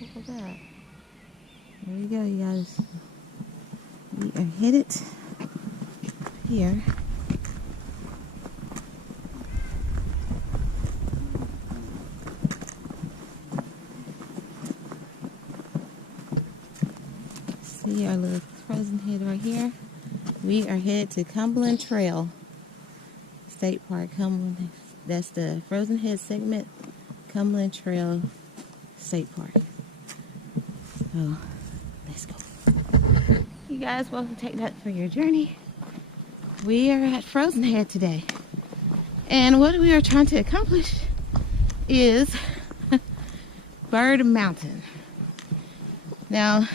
Look at that. There you go, you guys. We are headed here. See our little frozen head right here. We are headed to Cumberland Trail State Park. Cumberland. That's the Frozen Head segment. Cumberland Trail State Park. So let's go. You guys, welcome to Take That for your journey. We are at Frozen Head today, and what we are trying to accomplish is Bird Mountain. Now,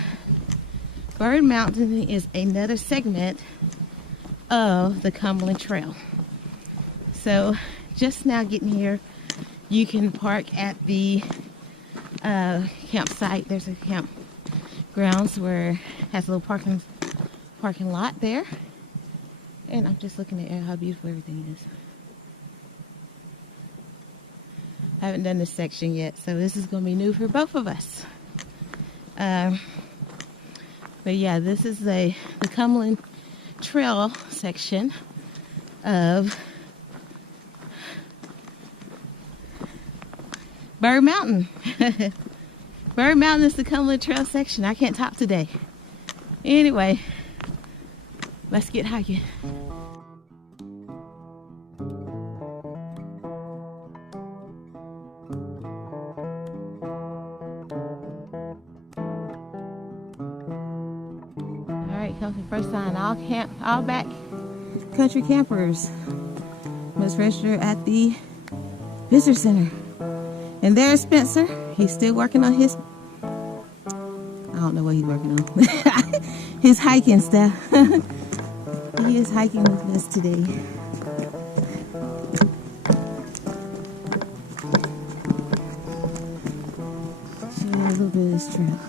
Bird Mountain is another segment of the Cumberland Trail. So just now getting here, you can park at the campsite. There's a campgrounds where it has a little parking lot there. And I'm just looking at how beautiful everything is. I haven't done this section yet, so this is going to be new for both of us. But yeah, this is the Cumberland Trail section of Bird Mountain. Bird Mountain is the Cumberland Trail section. I can't talk today. Anyway, let's get hiking. Alright, comes the first sign. All backcountry campers must register at the visitor center. And there's Spencer. He's still working on his, I don't know what he's working on. His hiking stuff. He is hiking with us today. Show you a little bit of this trail.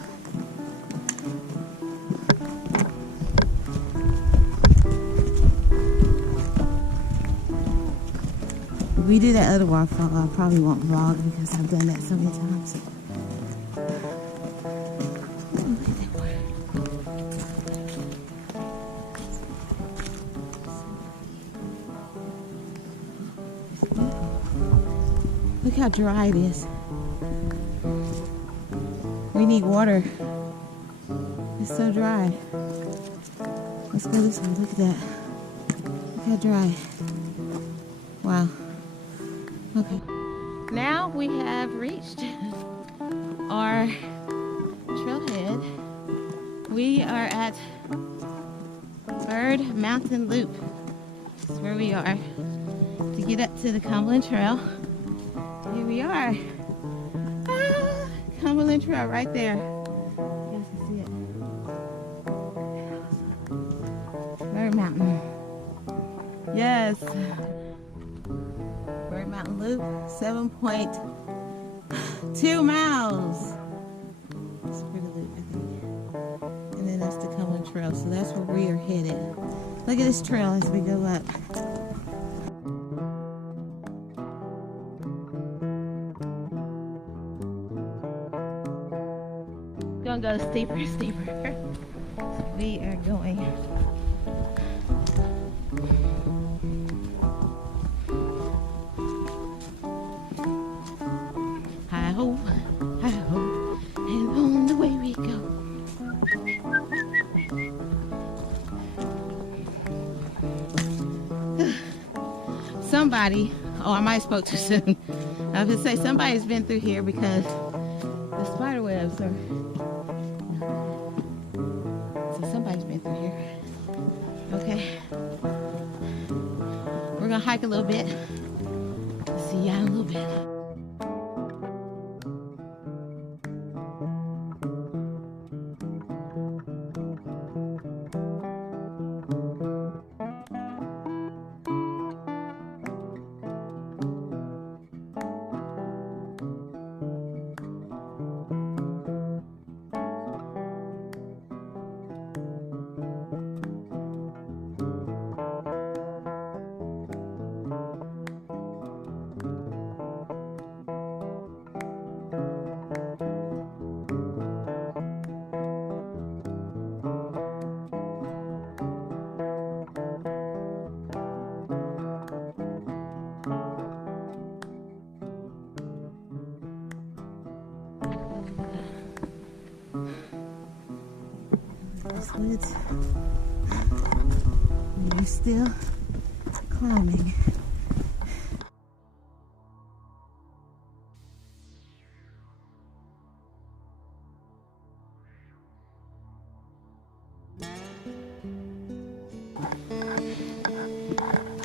If we do that other waterfall, I probably won't vlog because I've done that so many times. Look how dry it is. We need water. It's so dry. Let's go this way. Look at that. Look how dry. Wow. Okay. Now we have reached our trailhead. We are at Bird Mountain Loop. This is where we are. To get up to the Cumberland Trail. Here we are. Ah, Cumberland Trail right there. You guys can see it. Bird Mountain. Yes. Bird Mountain Loop, 7.2 miles. It's a pretty loop, I think. And then that's the Cumberland Trail, so that's where we are headed. Look at this trail as we go up. Gonna go steeper and steeper. We are going. Hi-ho, hi-ho, and on the way we go. Somebody, oh, I might have spoke too soon. I was gonna say somebody's been through here because the spider webs are. So somebody's been through here. Okay, we're gonna hike a little bit. See ya in a little bit. these woods. They're still calming.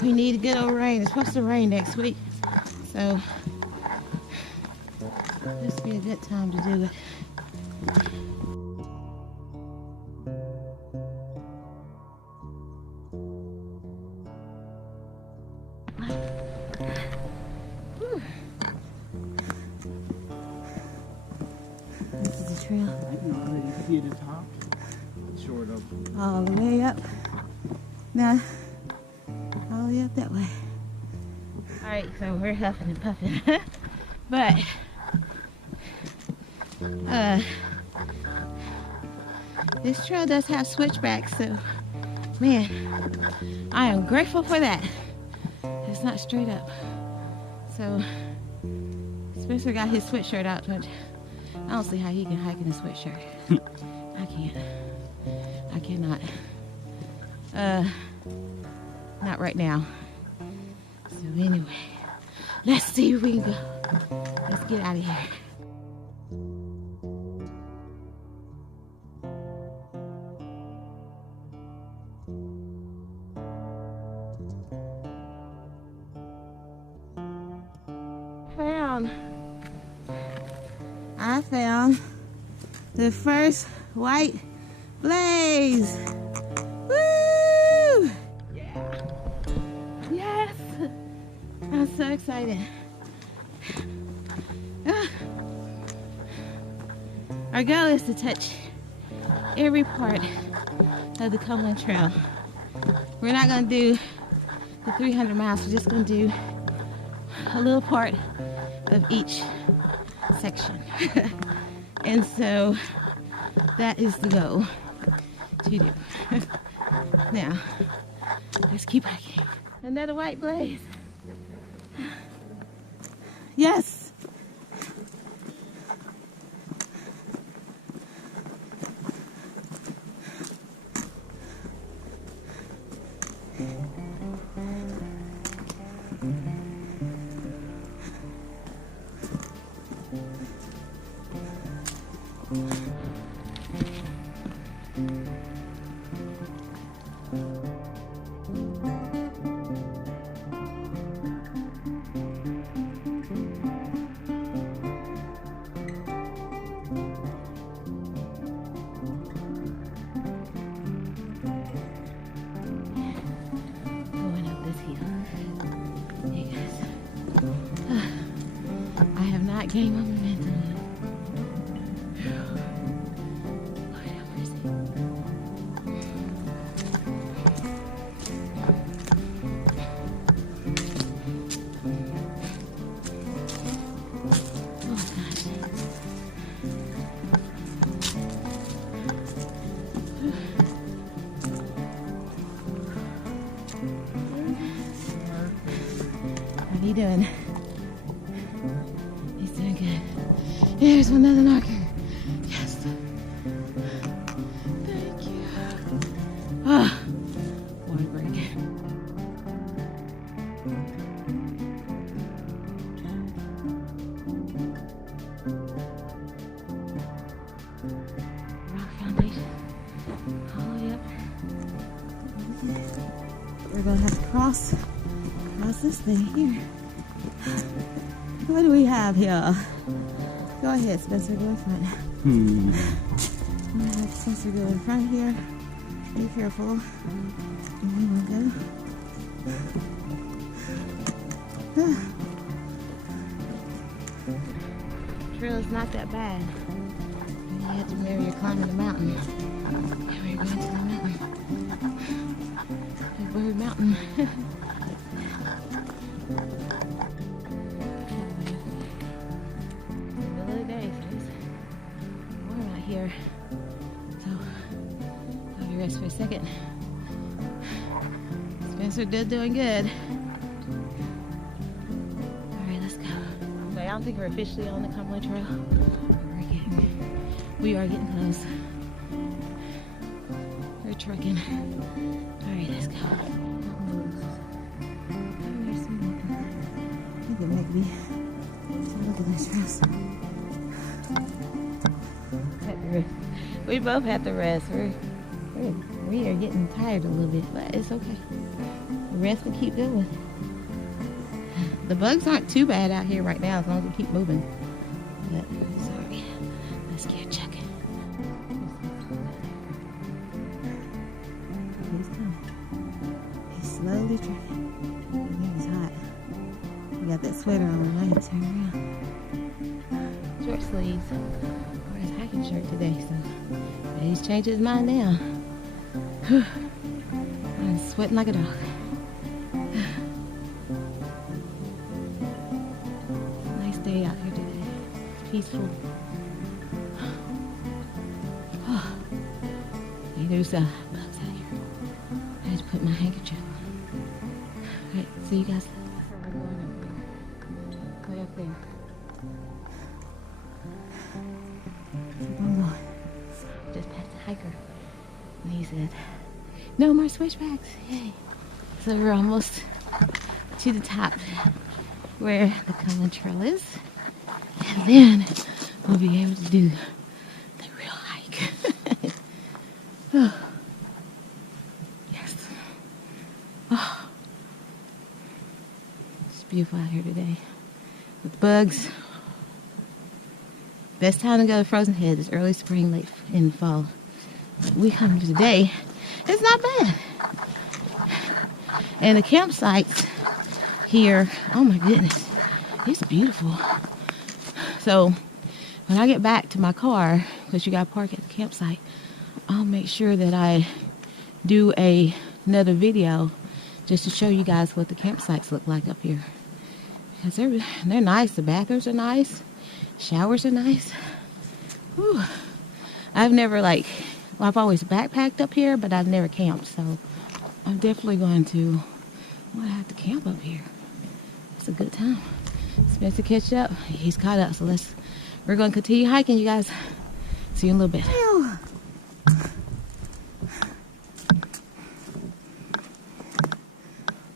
We need a good old rain. It's supposed to rain next week, so this would be a good time to do it. This is the trail. You could be at the top. Short up. All the way up. Now, all the way up that way. Alright, so we're huffing and puffing. But, this trail does have switchbacks, so, man, I am grateful for that. It's not straight up. So, Spencer got his sweatshirt out, but I don't see how he can hike in a sweatshirt. I can't. I cannot. Not right now. So anyway, let's see if we can go. Let's get out of here. I found the first white blaze. Woo! Yeah. Yes. I'm so excited. Our goal is to touch every part of the Cumberland Trail. We're not going to do the 300 miles. We're just going to do a little part of each section. And so that is the goal to do. Now, let's keep hiking. Another white blaze. Yes. Gain my momentum. Lord have mercy. Oh gosh. What are you doing? There's another knocker. Yes. Thank you. Ah, water break. Rock foundation. All the way up. We're gonna have to cross this thing here. What do we have here? Go ahead, Spencer, go in front. I'm gonna have Spencer go in front here. Be careful. And we will go. Trail is not that bad. You have to remember you're climbing the mountain. Yeah, we're going to the mountain. The Bird Mountain. Here. So, I'll be rest for a second. Spencer did doing good. Alright, let's go. But I don't think we're officially on the Cumberland Trail. We are getting close. trucking. All right, let's go. You can make me look at those trails. We both have to rest. We are getting tired a little bit, but it's okay. Rest and keep going. The bugs aren't too bad out here right now as long as we keep moving. But sorry, let's get checking. He's coming. He's slowly tracking. He's hot. We got that sweater on. I had to turn around. Short sleeves. Or his hiking shirt today, so he's changed his mind now. I'm sweating like a dog. It's a nice day out here today. It's peaceful. Oh, hey, there's bugs out here. I had to put my handkerchief on. Alright, see you guys. We're going up there. Way up there. Keep on going. Just past the hiker. And he said, no more switchbacks. Yay. So we're almost to the top where the Cumberland Trail is. And then we'll be able to do the real hike. Oh. Yes. Oh. It's beautiful out here today. With bugs. Best time to go to Frozen Head is early spring, late in fall. We come today, it's not bad. And the campsites here, oh my goodness, it's beautiful. So when I get back to my car, because you got to park at the campsite, I'll make sure that I do another video just to show you guys what the campsites look like up here. Because they're nice. The bathrooms are nice. Showers are nice. Whew. I've never I've always backpacked up here, but I've never camped, so I'm definitely going to have to camp up here. It's a good time. Spencer catch up. He's caught up, so we're going to continue hiking, you guys. See you in a little bit.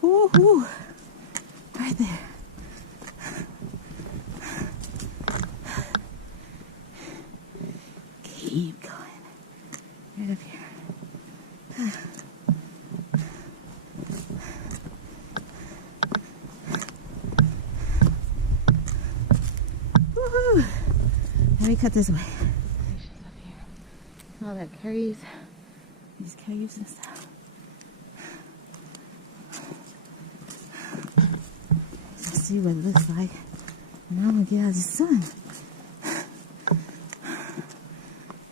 Woo-hoo. Right there. Keep going. Right up here. Woohoo! Let me cut this way. All that caves, these caves and stuff. Let's see what it looks like. And I'm gonna get out of the sun.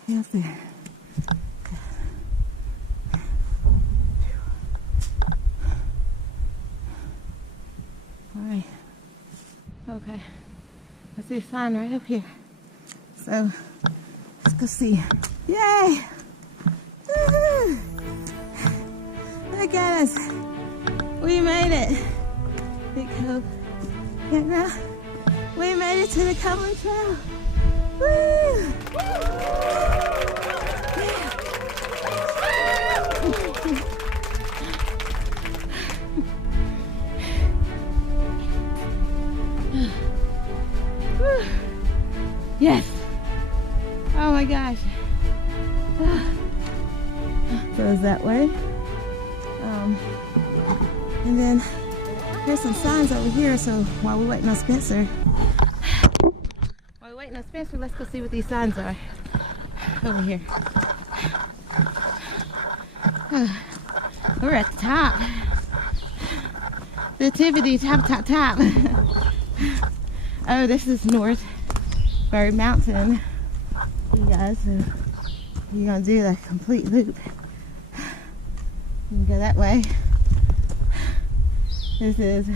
Get up there. Alright. Okay. I see a sign right up here. So let's go see. Yay! Woo-hoo! Look at us. We made it. Big Cove Campground. We made it to the Cumberland Trail. Woo! Yes. Oh my gosh. Goes that way. And then there's some signs over here, so while we're waiting on Spencer, let's go see what these signs are over here. We're at the top. The activity top. Oh, this is North Bird Mountain. You guys, so you're gonna do the complete loop. You can go that way. This is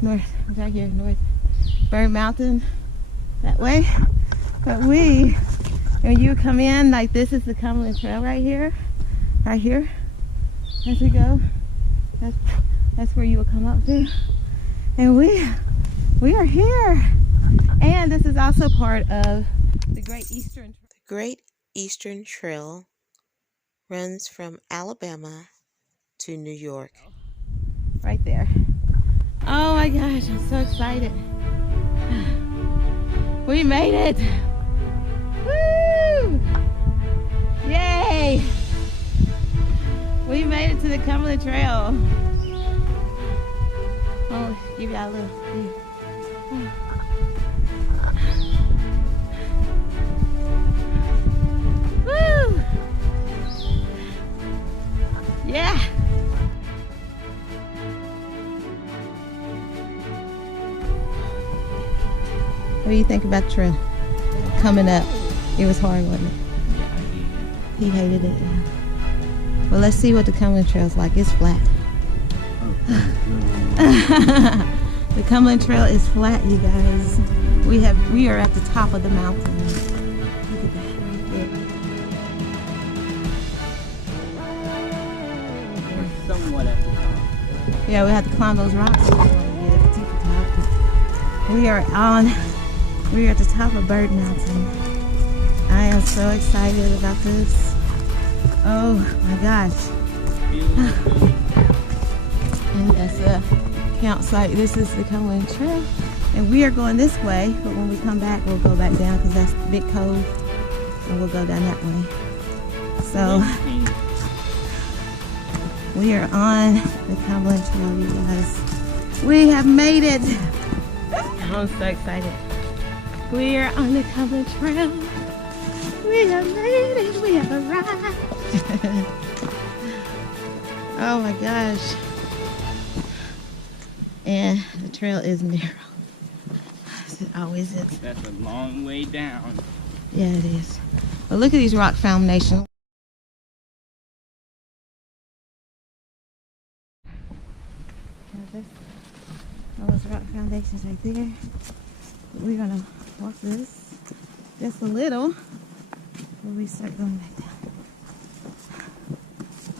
North Bird Mountain that way. But when you come in, like this is the Cumberland Trail right here. As we go, that's where you will come up to. And we are here. And this is also part of the Great Eastern Trail runs from Alabama to New York. Right there. Oh my gosh, I'm so excited. We made it. Woo! Yay! We made it to the Cumberland Trail. Oh, give y'all a little view. Woo! Yeah! What do you think about the trail? Coming up. It was hard, wasn't it? Yeah, I did. He hated it. Yeah. Well, let's see what the Cumberland Trail's like. It's flat. The Cumberland Trail is flat, you guys. We are at the top of the mountain. Look at that right there. We're somewhat at the top. Yeah, we have to climb those rocks to get at the tip of the top. We are at the top of Bird Mountain. I am so excited about this. Oh my gosh. And that's a campsite. This is the Cumberland Trail. And we are going this way, but when we come back, we'll go back down because that's the big cove. And we'll go down that way. So, we are on the Cumberland Trail, you guys. We have made it. I'm so excited. We are on the Cumberland Trail. We have made it. We have arrived. Oh my gosh. And the trail is narrow. It always is. That's a long way down. Yeah, it is. But look at these rock formations. All those rock foundations right there. We're gonna walk this just a little before we start going back down.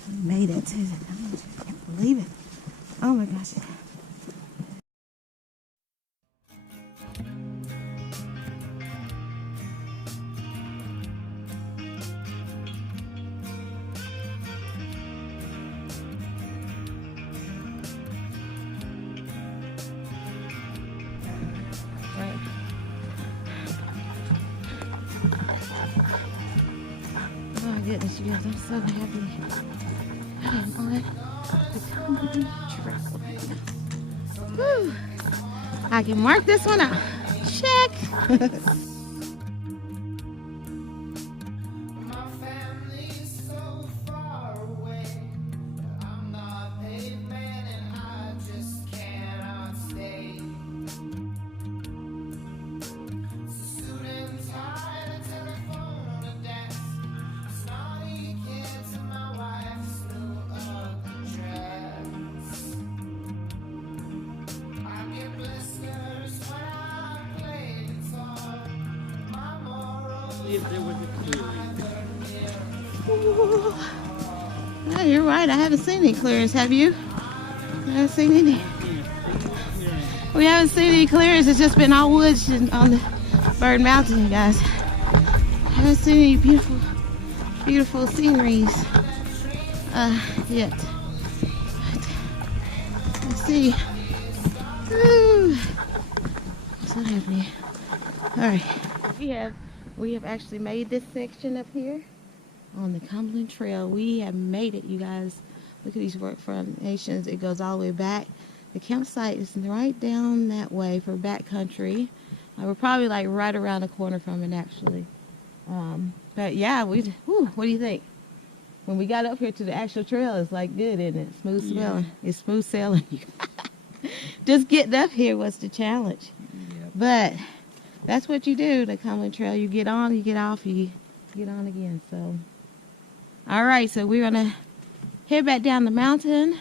We made it to the Cumberland Trail. I can't believe it. Oh my gosh. Oh my goodness, you guys, I'm so happy. I am on the Cumberland Trail. Woo. I can mark this one out. Check. If there was a Ooh. No, you're right. I haven't seen any clearance. Have you? I haven't seen any. We haven't seen any clearance. It's just been all woods on the Bird Mountain, you guys. I haven't seen any beautiful, beautiful sceneries yet. Let's see. Woo. So happy. All right. We have actually made this section up here on the Cumberland Trail. We have made it, you guys. Look at these rock formations. It goes all the way back. The campsite is right down that way for backcountry. We're probably like right around the corner from it, actually. But yeah, what do you think? When we got up here to the actual trail, it's like good, isn't it? Smooth sailing. Yeah. It's smooth sailing. Just getting up here was the challenge. Yep. But that's what you do, the Cumberland Trail. You get on, you get off, you get on again. So, all right, so we're gonna head back down the mountain.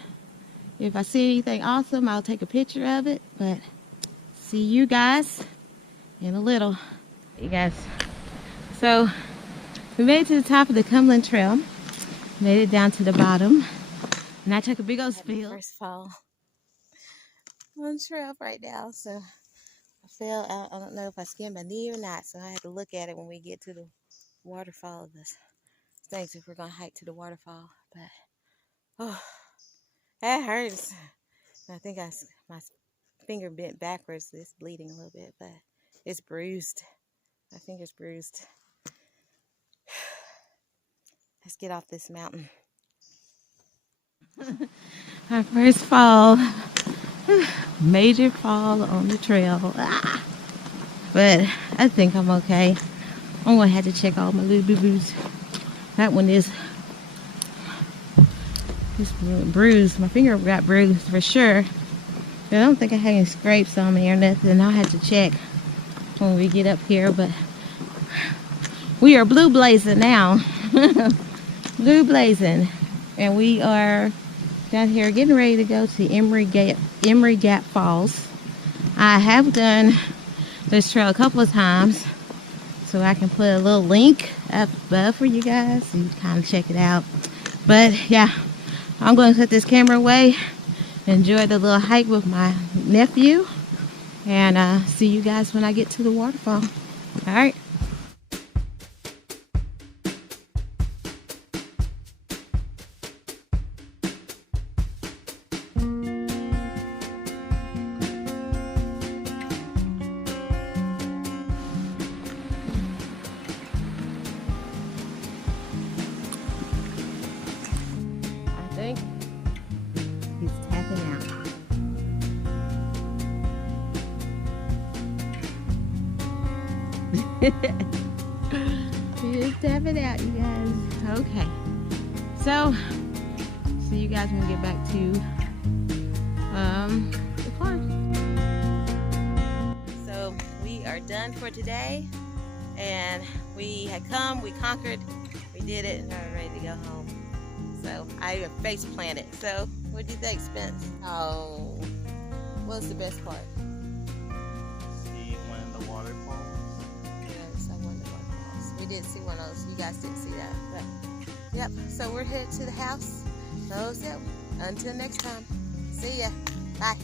If I see anything awesome, I'll take a picture of it. But see you guys in a little. You guys, so we made it to the top of the Cumberland Trail. Made it down to the bottom, and I took a big old spill. First fall on the trail right now, so. I don't know if I skinned my knee or not, so I have to look at it when we get to the waterfall of this Thanks if we're gonna hike to the waterfall, but oh, that hurts. I think my finger bent backwards. So it's bleeding a little bit, but it's bruised. My finger's bruised. Let's get off this mountain. Our first fall. Major fall on the trail. Ah. But I think I'm okay. I'm gonna have to check all my little boo-boos. That one is bruised. My finger got bruised for sure. But I don't think I had any scrapes on me or nothing. I'll have to check when we get up here. But we are blue blazing now. Blue blazing. And we are down here getting ready to go to Emery Gap Falls. I have done this trail a couple of times, so I can put a little link up above for you guys so you can kind of check it out. But yeah, I'm going to put this camera away, enjoy the little hike with my nephew, and see you guys when I get to the waterfall. All right. He's tapping out. He's tapping out, you guys. Okay. So, see you guys when we get back to the car. So, we are done for today. And we had come, we conquered, we did it, and now we're ready to go home. So I even face planted. So what do you think, Spence? Oh, what's the best part? See one of the waterfalls. Yes, I won the waterfalls. We did see one of those. You guys didn't see that, but yep. So we're headed to the house. So until next time, see ya. Bye.